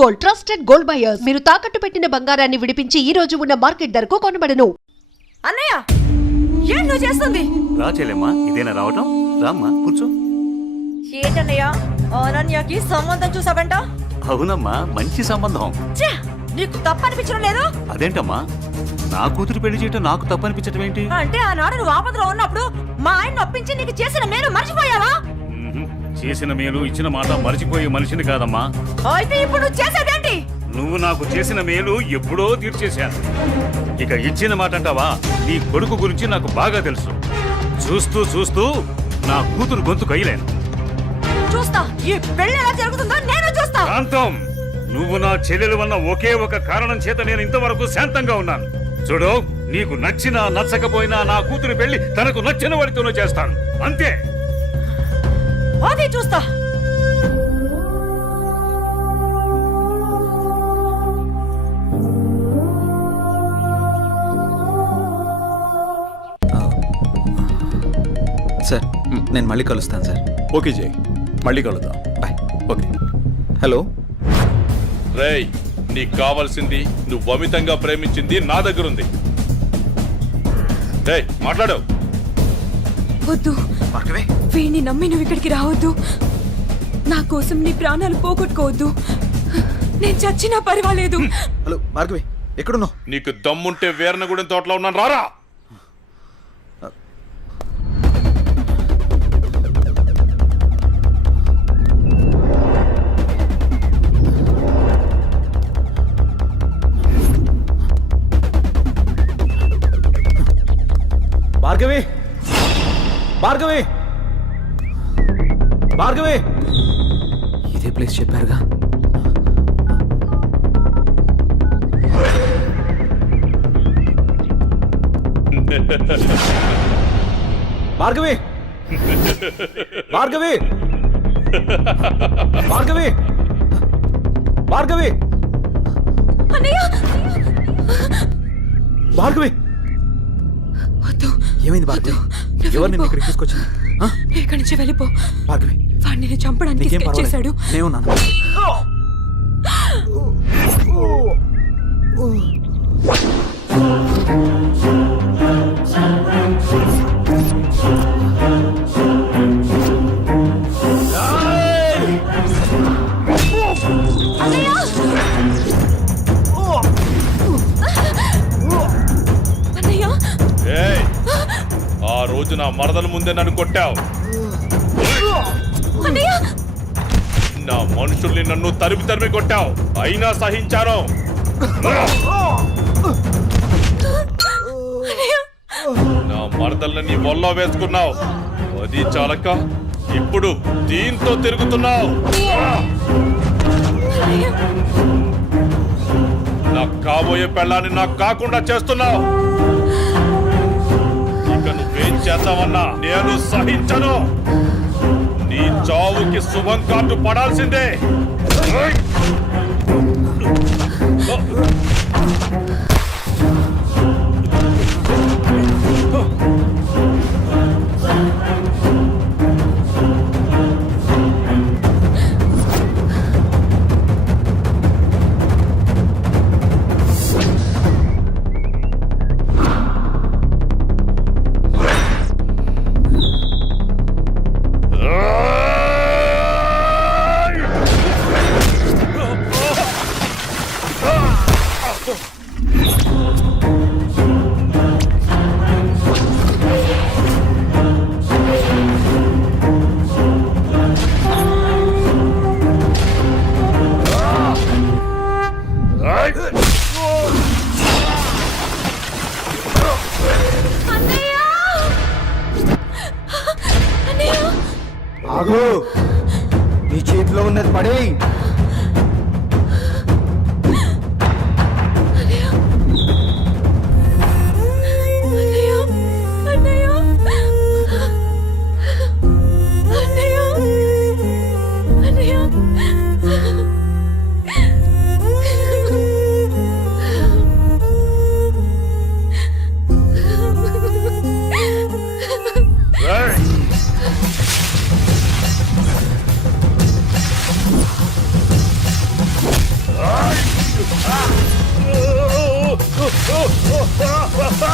Gold, trusted gold buyers. మీరు తాకట్టు పెట్టిన బంగారాన్ని విడిపించి ఈ రోజు ఉన్న మార్కెట్ ధరకు కొనబడను. అన్నయ్య, ఏం నువ్వు చేస్తుంది? రా చెల్లెమ్మా, ఇదేనా రావటం? రామ్మా కూర్చో. ఏంటన్నయ్య, అనన్యకి సంబంధం చూసావంట? అవునమ్మా, మంచి సంబంధం. ఛే, నీకు తప్పనిపించడం లేదు? అదేంటమ్మా, నా కూతురు పెళ్లి చేయటం నాకు తప్పనిపించటం ఏంటి? అంటే ఆనాడు నువ్వు ఆపదలో ఉన్నప్పుడు మా ఆయన నొప్పించి నీకు చేసిన మేలు మర్చిపోయావా? చేసిన మేలు ఇచ్చిన మాట మర్చిపోయే మనిషిని కాదమ్మా. అయితే ఇప్పుడు నువ్వు చేసేదేంటి? నువ్వు నాకు చేసిన మేలు ఎప్పుడో తీర్చేశాను. ఇక ఇచ్చిన మాట అంటావా? నీ కొడుకు గురించి నాకు బాగా తెలుసు. చూస్తూ చూస్తూ నా కూతురు గొంతు కయ్యలేను. చూస్తా, ఈ పెళ్లి ఎలా జరుగుతుందో నేను చూస్తా. శాంతం, నువ్వు నా చెల్లెలు వల్ల ఒకే ఒక కారణం చేత నేను ఇంతవరకు శాంతంగా ఉన్నాను. చూడు, నీకు నచ్చినా నచ్చకపోయినా నా కూతురు పెళ్లి తనకు నచ్చిన వాడితోనే చేస్తాను, అంతే. అది చూస్తా. సార్, నేను మళ్ళీ కలుస్తాను సార్. ఓకే జై, మళ్ళీ కలుద్దాం. బాయ్. ఓకే. హలో. రేయ్, నీకు కావాల్సింది నువ్వు అమితంగా ప్రేమించింది నా దగ్గర ఉంది. రేయ్, మాట్లాడు. వద్దు, వీణ్ణి నమ్మి నువ్వు ఇక్కడికి రావద్దు. నా కోసం నీ ప్రాణాలు పోగొట్టుకోవద్దు. నేను చచ్చినా పర్వాలేదు. హలో భార్గవి, ఎక్కడున్నావు? నీకు దమ్ముంటే వీరనగూడెం తోటలో ఉన్నాను, రారా. భార్గవి, భార్గవి, భార్గవి. ఇదే ప్లేస్ చెప్పారుగా. భార్గవి, భార్గవి, భార్గవి, భార్గవి, అన్నయ్య, భార్గవి. వద్దు. ఏమైంది భార్గవి? ఎవరు నిన్ను ఇక్కడికి తీసుకొచ్చింది? ఇక్కడి నుంచి వెళ్ళిపో. భార్గవి, వాడిని నేను చంపడానికి నీకేం స్కెచ్ పర్వాలేదు, చేశాడు. నేనున్నాను. అన్నయ్య, ఏయ్, ఆ రోజు నా మరదల ముందే నన్ను కొట్టావు. అన్నయ్య, నా మనుషుల్ని నన్ను తరిమి తరిమి కొట్టావు, అయినా సహించాను. నా మరదల్ని నీ ఒళ్ళో వేసుకున్నావు, అది చాలక ఇప్పుడు దీంతో తిరుగుతున్నావు. నాకు కాబోయే పెళ్ళాన్ని నాకు కాకుండా చేస్తున్నావు. ఇక నువ్వేం చేద్దామన్నా నేను సహించను. నీ చావుకి శుభం కార్డు పడాల్సిందే.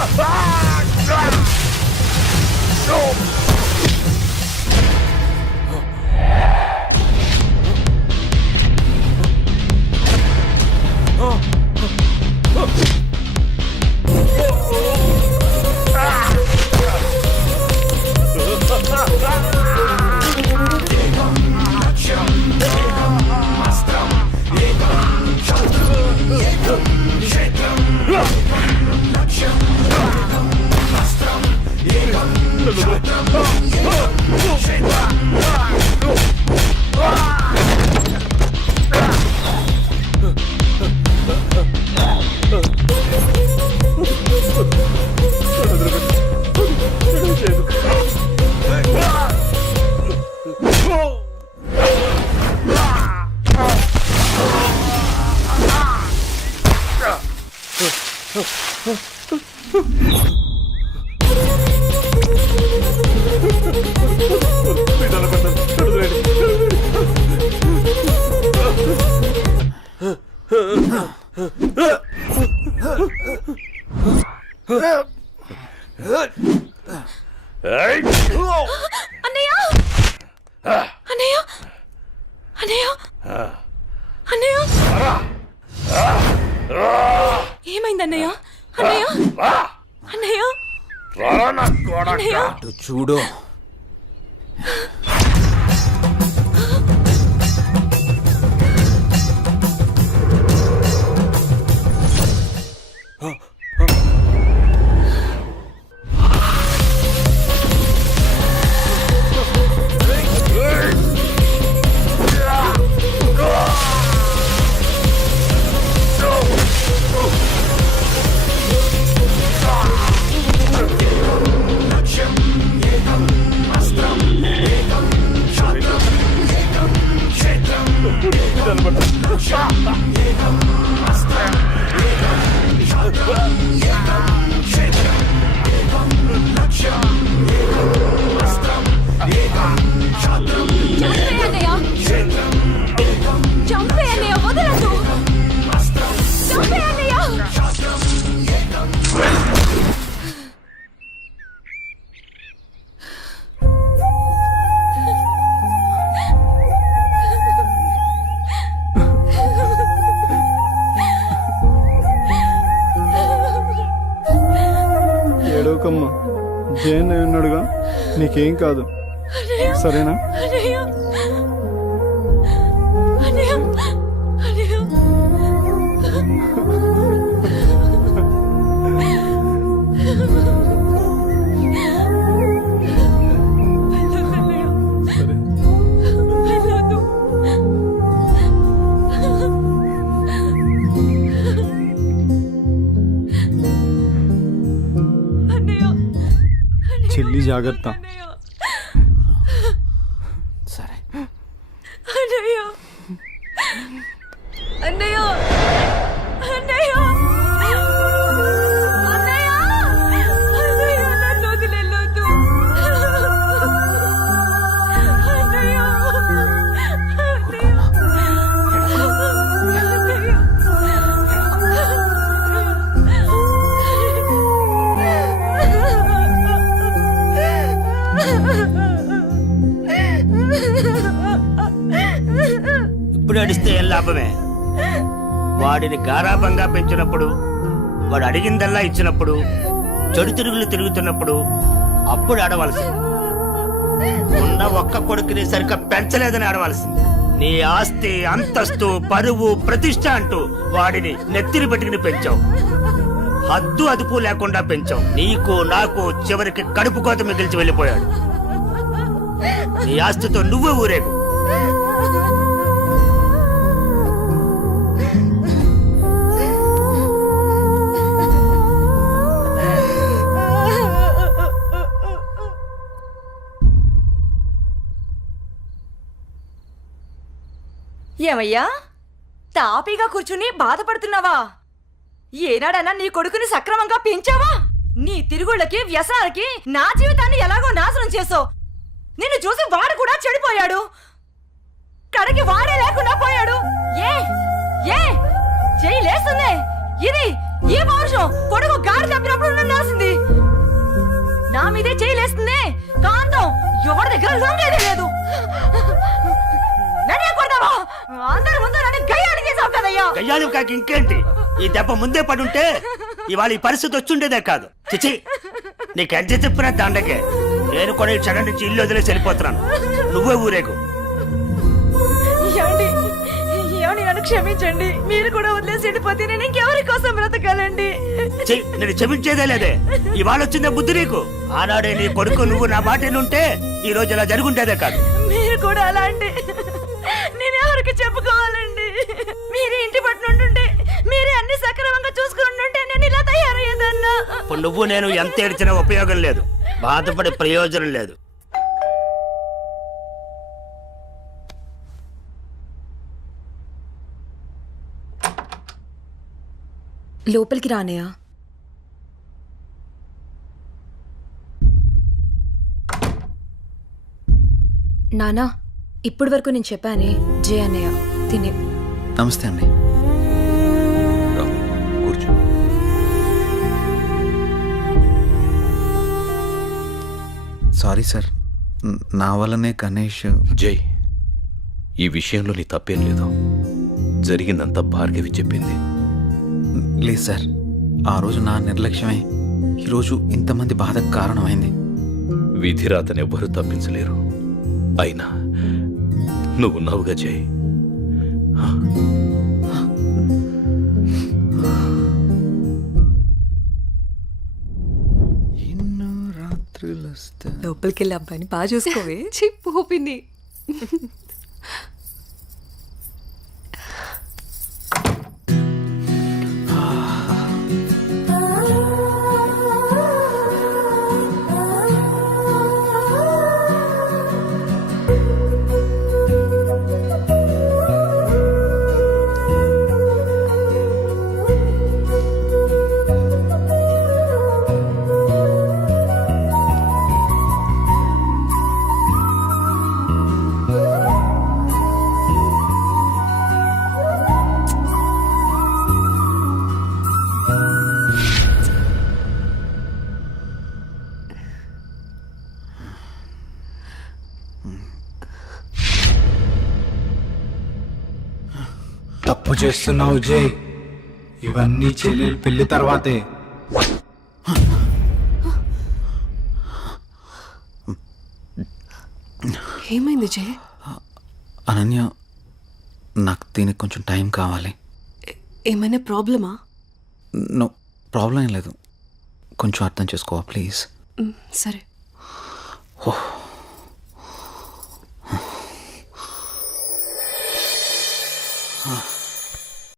అన్నయ్య అన్నయ్య అన్నయ్య అన్నయ్య ఏమైంది అన్నయ్య అన్నయ్య అన్నయ్య అన్నయ్య అటు చూడు. చంపే అన్నయ్య వదలదు చంపే అన్నయ్య ఏడవకమ్మా, జయన్ ఉన్నాడుగా, నీకేం కాదు, సరేనా? అన్నయ్య అన్నయ్య అన్నయ్య చెల్లి జాగ్రత్త. సరే. అన్నయ్య అన్నయ్య అన్నయ్య అన్నయ్య అన్నయ్య నన్ను వదిలేయొద్దు అన్నయ్య ఇప్పుడు అడిస్తే ఏం లాభమే? వాడిని గారాబంగా పెంచినప్పుడు, వాడు అడిగిందల్లా ఇచ్చినప్పుడు, చెడు తిరుగులు తిరుగుతున్నప్పుడు అప్పుడు ఆడవలసింది. ఉన్న ఒక్క కొడుకుని సరిగ్గా పెంచలేదని ఆడవలసింది. నీ ఆస్తి, అంతస్తు, పరువు, ప్రతిష్ట అంటూ వాడిని నెత్తిని పెట్టుకుని పెంచావు. హద్దు అదుపు లేకుండా పెంచావు. నీకు నాకు చివరికి కడుపు కోత మిగిల్చి వెళ్ళిపోయాడు. నీ ఆస్తితో నువ్వే ఊరేగు. ఏమయ్యా, తాపీగా కూర్చుని బాధపడుతున్నావా? ఏనాడన్నా నీ కొడుకుని సక్రమంగా పెంచావా? నీ తిరుగుళ్ళకి, వ్యసనాలకి నా జీవితాన్ని ఎలాగో నాశనం చేసావు. నిన్ను చూసి వాడు కూడా చెడిపోయాడు. కడకి వాడే లేకుండా పోయాడు. ఏ ఏ చెయ్యి లేస్తుంది. ఇది ఏ పౌరుషం కొడుకు గాడి తప్పినప్పుడు ఉండాల్సింది. నా మీదే చేయలేస్తుంది కాంతం. ఎవరి దగ్గర లొంగేదే లేదు. నన్నే కొడతావా? అందరి ముందు నన్ను గయ్యాడి చేసావు కదయ్యా. గయ్యాలు కాక ఇంకేంటి? ఈ దెబ్బ ముందే పడుంటే ఇవాళ ఈ పరిస్థితి వచ్చుండేదే కాదు. చిచి, నీకు ఎంత చెప్పినా దండకే. నేను కూడా ఈ క్షణం నుంచి ఇల్లు వదిలేసి వెళ్ళిపోతున్నాను. నువ్వే ఊరేగు. ఏమండి ఏమండి, నన్ను క్షమించండి. మీరు కూడా వదిలేసి వెళ్ళిపోతే నేను ఇంకెవరి కోసం బ్రతకాలండి? నేను క్షమించేదే లేదే. ఇవాళ వచ్చిందే బుద్ధి నీకు. ఆనాడే నీ కొడుకు నువ్వు నా మాట ఉంటే ఈ రోజు ఇలా జరుగుంటేదే కాదు. మీరు కూడా అలా అంటే నేను ఎవరికి చెప్పుకోవాలండి? మీరే ఇంటి పట్టునుంటుంటే, మీరే అన్ని సక్రమంగా చూసుకుంటుంటే నేను ఇలా తయారయ్యేదన్నా. ఇప్పుడు నువ్వు నేను ఎంత ఏడ్చినా ఉపయోగం లేదు. బాధపడే ప్రయోజనం లేదు. లోపలికి రానయా. నానా, ఇప్పటి వరకు నేను చెప్పానే జే అన్నయ్య తినే. నమస్తే అండి. రా, కూర్చో. సారీ సార్, నా వల్లనే గణేష్. జై, ఈ విషయంలో నీ తప్పేం లేదు. జరిగిందంతా భార్గవి చెప్పింది. లేదు సార్, ఆ రోజు నా నిర్లక్ష్యమే ఈరోజు ఇంతమంది బాధకు కారణమైంది. విధిరాతను ఎవ్వరూ తప్పించలేరు. అయినా నువ్వున్నావుగా జై. ఎన్నో రాత్రులు లోపలికి వెళ్ళి అబ్బాయిని బాగా చూసుకోవే. చిప్పోపింది. తప్పు చేస్తున్నావు జై. ఇవన్నీ చెల్లెలు పెళ్లి తర్వాతే. ఏమైంది జే? అనన్య, నాకు దీనికి కొంచెం టైం కావాలి. ఏమైనా ప్రాబ్లమా? నో ప్రాబ్లం ఏం లేదు. కొంచెం అర్థం చేసుకోవా ప్లీజ్? సరే. ఓహ్